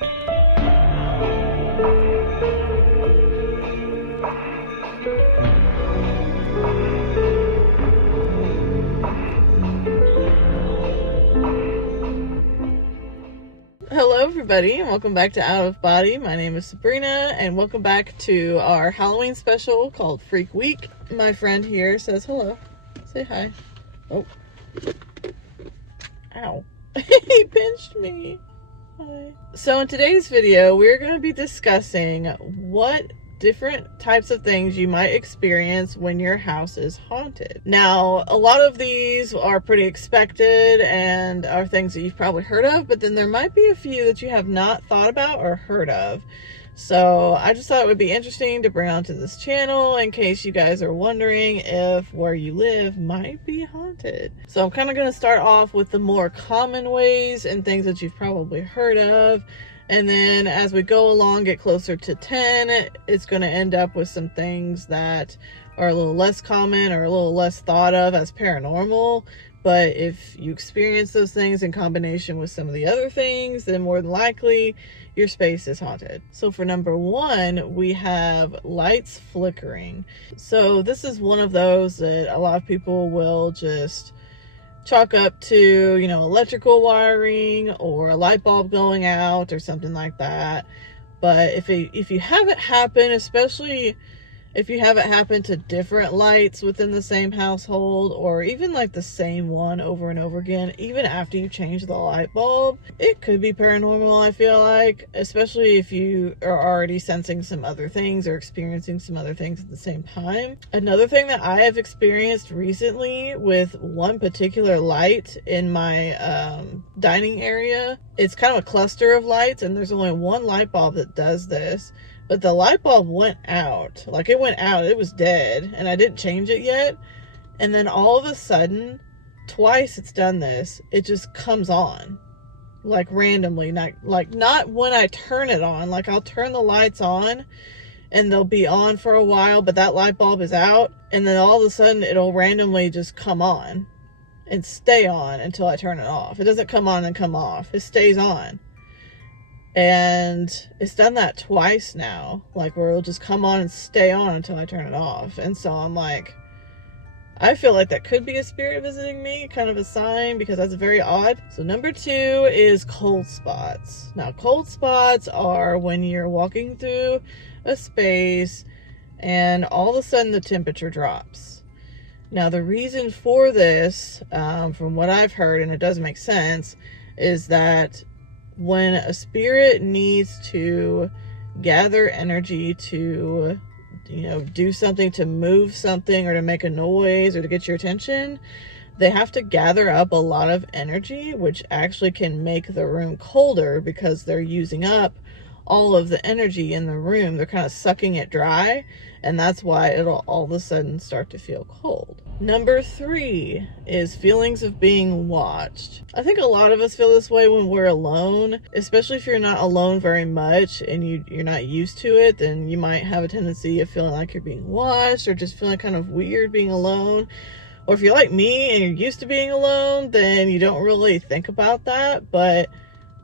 Hello everybody and welcome back to Out of Body. My name is Sabrina and welcome back to our Halloween special called Freak Week. My friend here says hello. Say hi. Oh. Ow. He pinched me. Hi. So in today's video we're going to be discussing what different types of things you might experience when your house is haunted. Now, a lot of these are pretty expected and are things that you've probably heard of, but then there might be a few that you have not thought about or heard of. So I just thought it would be interesting to bring onto this channel in case you guys are wondering if where you live might be haunted. So I'm kind of going to start off with the more common ways and things that you've probably heard of. And then as we go along, get closer to 10, it's going to end up with some things that are a little less common or a little less thought of as paranormal. But if you experience those things in combination with some of the other things, then more than likely your space is haunted. So for number 1, we have lights flickering. So this is one of those that a lot of people will just chalk up to, you know, electrical wiring or a light bulb going out or something like that. But if you have it happen, especially if you have it happen to different lights within the same household, or even like the same one over and over again, even after you change the light bulb, it could be paranormal, I feel like, especially if you are already sensing some other things or experiencing some other things at the same time. Another thing that I have experienced recently with one particular light in my dining area, it's kind of a cluster of lights and there's only one light bulb that does this. But the light bulb went out. Like, it went out. It was dead. And I didn't change it yet. And then all of a sudden, twice it's done this, it just comes on. Like, randomly. Not when I turn it on. Like, I'll turn the lights on. And they'll be on for a while. But that light bulb is out. And then all of a sudden, it'll randomly just come on. And stay on until I turn it off. It doesn't come on and come off. It stays on. And it's done that twice now, like where it'll just come on and stay on until I turn it off. And so I'm like, I feel like that could be a spirit visiting me, kind of a sign, because that's very odd. So number 2 is cold spots. Now, cold spots are when you're walking through a space and all of a sudden the temperature drops. Now, the reason for this, from what I've heard, and it does make sense, is that when a spirit needs to gather energy to, you know, do something, to move something or to make a noise or to get your attention, they have to gather up a lot of energy, which actually can make the room colder because they're using up all of the energy in the room. They're kind of sucking it dry, and that's why it'll all of a sudden start to feel cold. Number 3 is feelings of being watched. I think a lot of us feel this way when we're alone, especially if you're not alone very much and you're not used to it. Then you might have a tendency of feeling like you're being watched, or just feeling kind of weird being alone. Or if you're like me and you're used to being alone, then you don't really think about that. But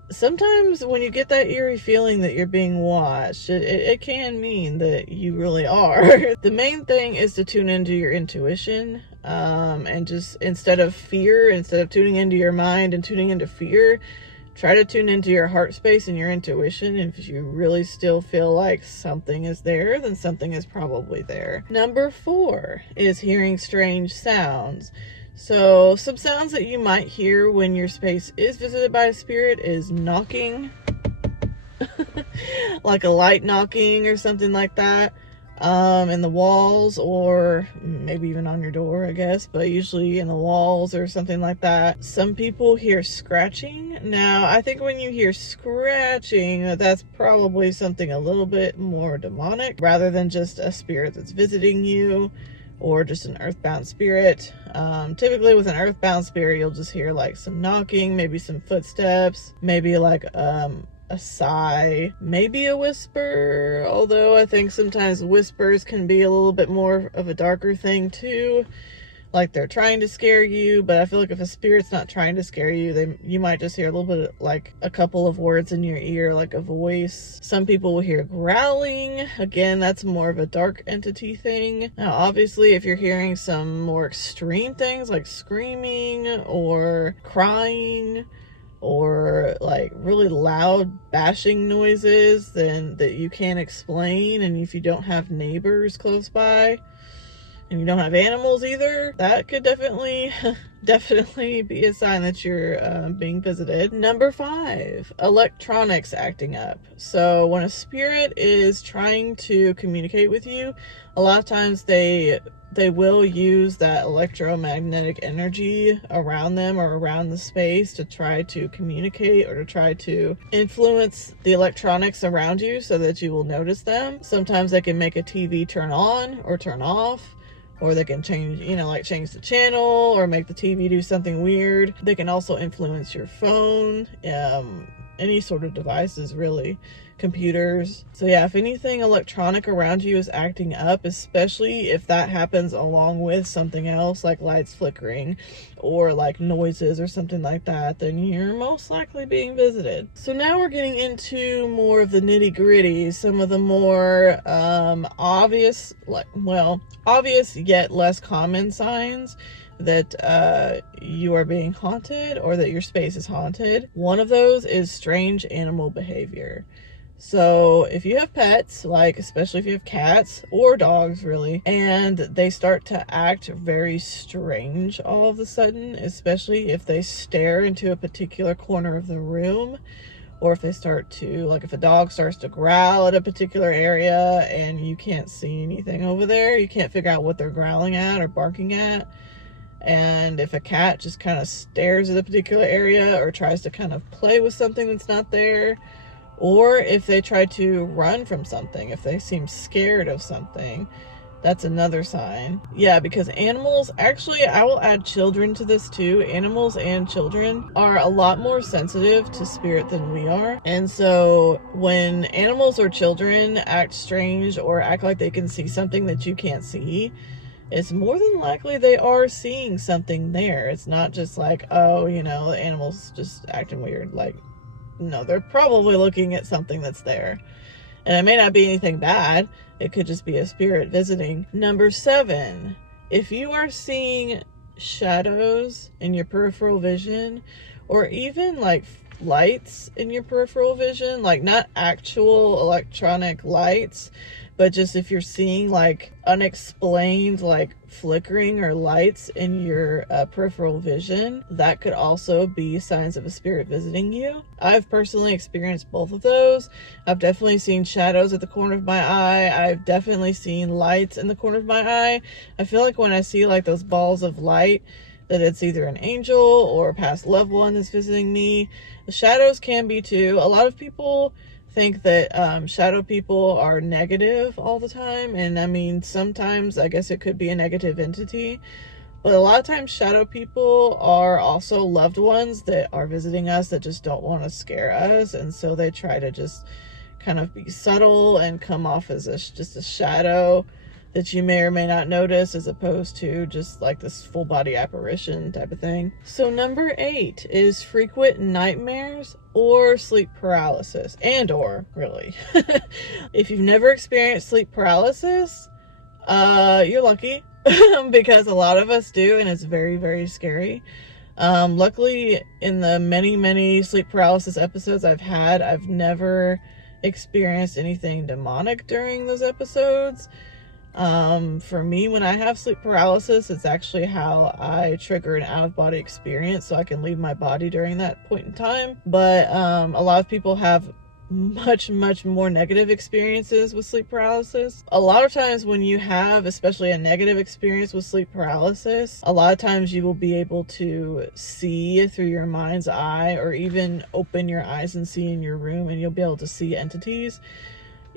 sometimes when you get that eerie feeling that you're being watched, it can mean that you really are. The main thing is to tune into your intuition, and just instead of tuning into your mind and tuning into fear, try to tune into your heart space and your intuition. And if you really still feel like something is there, then something is probably there. Number 4 is hearing strange sounds. So some sounds that you might hear when your space is visited by a spirit is knocking, like a light knocking or something like that, in the walls, or maybe even on your door, I guess, but usually in the walls or something like that. Some people hear scratching. Now, I think when you hear scratching, that's probably something a little bit more demonic rather than just a spirit that's visiting you, or just an earthbound spirit. Typically with an earthbound spirit, you'll just hear like some knocking, maybe some footsteps, maybe like a sigh, maybe a whisper, although I think sometimes whispers can be a little bit more of a darker thing too. like they're trying to scare you. But I feel like if a spirit's not trying to scare you, you might just hear a little bit, like a couple of words in your ear, like a voice. Some people will hear growling. Again, that's more of a dark entity thing. Now, obviously, if you're hearing some more extreme things like screaming or crying, or like really loud bashing noises then that you can't explain, and if you don't have neighbors close by and you don't have animals either, that could definitely be a sign that you're being visited. Number 5, electronics acting up. So when a spirit is trying to communicate with you, a lot of times they will use that electromagnetic energy around them or around the space to try to communicate or to try to influence the electronics around you so that you will notice them. Sometimes they can make a TV turn on or turn off, or they can change, change the channel or make the TV do something weird. They can also influence your phone, any sort of devices really, computers. So yeah, if anything electronic around you is acting up, especially if that happens along with something else like lights flickering or like noises or something like that, then you're most likely being visited. So now we're getting into more of the nitty-gritty, some of the more obvious yet less common signs that you are being haunted or that your space is haunted. One of those is strange animal behavior. So if you have pets, like especially if you have cats or dogs really, and they start to act very strange all of a sudden, especially if they stare into a particular corner of the room, or if they start to, like if a dog starts to growl at a particular area and you can't see anything over there, you can't figure out what they're growling at or barking at. And if a cat just kind of stares at a particular area or tries to kind of play with something that's not there, or if they try to run from something, if they seem scared of something, that's another sign. Yeah, because animals, actually, I will add children to this too. Animals and children are a lot more sensitive to spirit than we are. And so when animals or children act strange or act like they can see something that you can't see, it's more than likely they are seeing something there. It's not just like, oh, the animal's just acting weird. Like, no, they're probably looking at something that's there. And it may not be anything bad. It could just be a spirit visiting. Number 7, if you are seeing shadows in your peripheral vision, or even like lights in your peripheral vision, like not actual electronic lights, but just if you're seeing like unexplained like flickering or lights in your peripheral vision, that could also be signs of a spirit visiting you. I've personally experienced both of those. I've definitely seen shadows at the corner of my eye. I've definitely seen lights in the corner of my eye. I feel like when I see like those balls of light, that it's either an angel or a past loved one that's visiting me. The shadows can be too. A lot of people think that shadow people are negative all the time, and I mean sometimes I guess it could be a negative entity, but a lot of times shadow people are also loved ones that are visiting us that just don't want to scare us, and so they try to just kind of be subtle and come off as just a shadow that you may or may not notice, as opposed to just like this full body apparition type of thing. So number 8 is frequent nightmares or sleep paralysis, or really. If you've never experienced sleep paralysis, you're lucky because a lot of us do, and it's very, very scary. Luckily, in the many sleep paralysis episodes I've never experienced anything demonic during those episodes. For me, when I have sleep paralysis, it's actually how I trigger an out-of-body experience so I can leave my body during that point in time. But a lot of people have much more negative experiences with sleep paralysis. A lot of times when you have especially a negative experience with sleep paralysis, a lot of times you will be able to see through your mind's eye, or even open your eyes and see in your room, and you'll be able to see entities.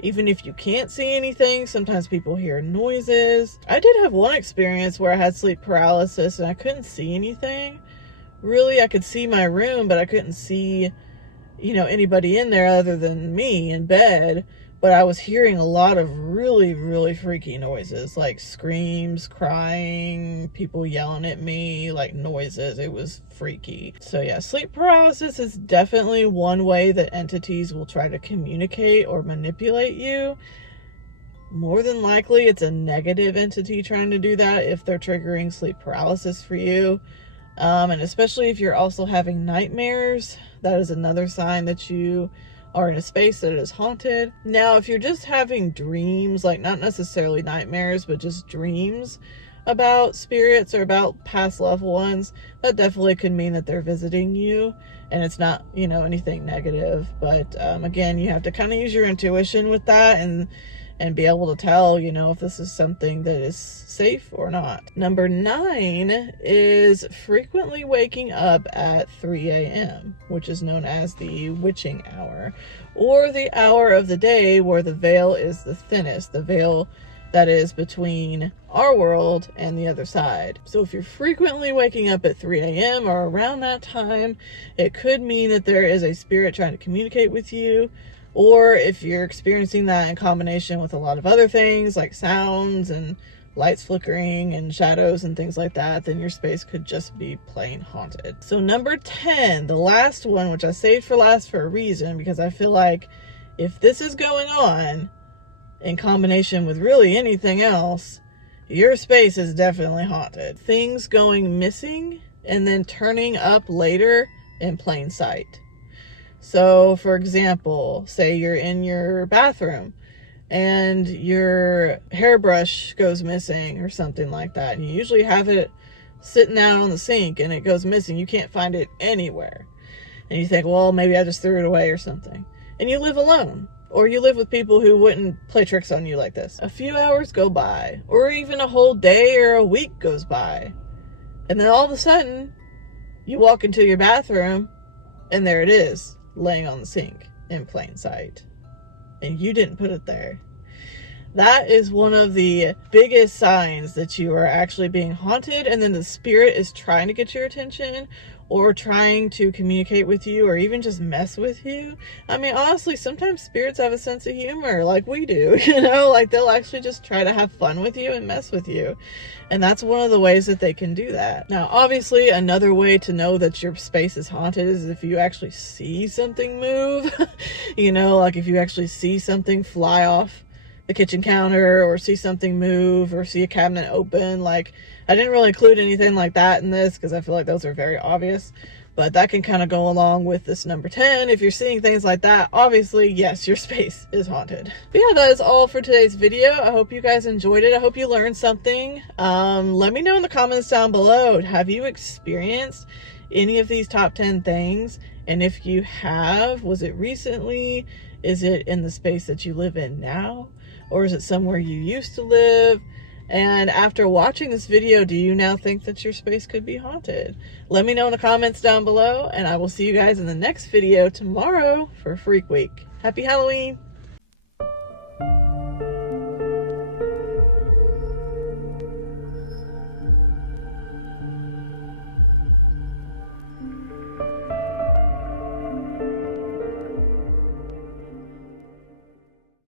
Even if you can't see anything, sometimes people hear noises. I did have one experience where I had sleep paralysis and I couldn't see anything. Really, I could see my room, but I couldn't see, anybody in there other than me in bed. but I was hearing a lot of really, really freaky noises, like screams, crying, people yelling at me, like noises. It was freaky. So yeah, sleep paralysis is definitely one way that entities will try to communicate or manipulate you. More than likely, it's a negative entity trying to do that if they're triggering sleep paralysis for you. And especially if you're also having nightmares, that is another sign that you are in a space that is haunted. Now, if you're just having dreams, like not necessarily nightmares, but just dreams about spirits or about past loved ones, that definitely could mean that they're visiting you, and it's not, you know, anything negative. But again, you have to kind of use your intuition with that and be able to tell, you know, if this is something that is safe or not. Number 9 is frequently waking up at 3 a.m., which is known as the witching hour, or the hour of the day where the veil is the thinnest, the veil that is between our world and the other side. So if you're frequently waking up at 3 a.m. or around that time, it could mean that there is a spirit trying to communicate with you. Or if you're experiencing that in combination with a lot of other things like sounds and lights flickering and shadows and things like that, then your space could just be plain haunted. So number 10, the last one, which I saved for last for a reason, because I feel like if this is going on in combination with really anything else, your space is definitely haunted. Things going missing and then turning up later in plain sight. So, for example, say you're in your bathroom and your hairbrush goes missing or something like that. And you usually have it sitting out on the sink and it goes missing. You can't find it anywhere. And you think, well, maybe I just threw it away or something. And you live alone. Or you live with people who wouldn't play tricks on you like this. A few hours go by. Or even a whole day or a week goes by. And then all of a sudden, you walk into your bathroom and there it is, laying on the sink in plain sight, and you didn't put it there. That is one of the biggest signs that you are actually being haunted, and then the spirit is trying to get your attention or trying to communicate with you or even just mess with you. I mean, honestly, sometimes spirits have a sense of humor like we do, you know, like they'll actually just try to have fun with you and mess with you. And that's one of the ways that they can do that. Now, obviously, another way to know that your space is haunted is if you actually see something move, you know, like if you actually see something fly off the kitchen counter or see something move or see a cabinet open. Like, I didn't really include anything like that in this because I feel like those are very obvious, but that can kind of go along with this number 10. If you're seeing things like that, obviously, yes, your space is haunted. But yeah, that is all for today's video. I hope you guys enjoyed it. I hope you learned something. Let me know in the comments down below. Have you experienced any of these top 10 things? And if you have, was it recently? Is it in the space that you live in now? Or is it somewhere you used to live? And after watching this video, do you now think that your space could be haunted? Let me know in the comments down below, and I will see you guys in the next video tomorrow for Freak Week. Happy Halloween!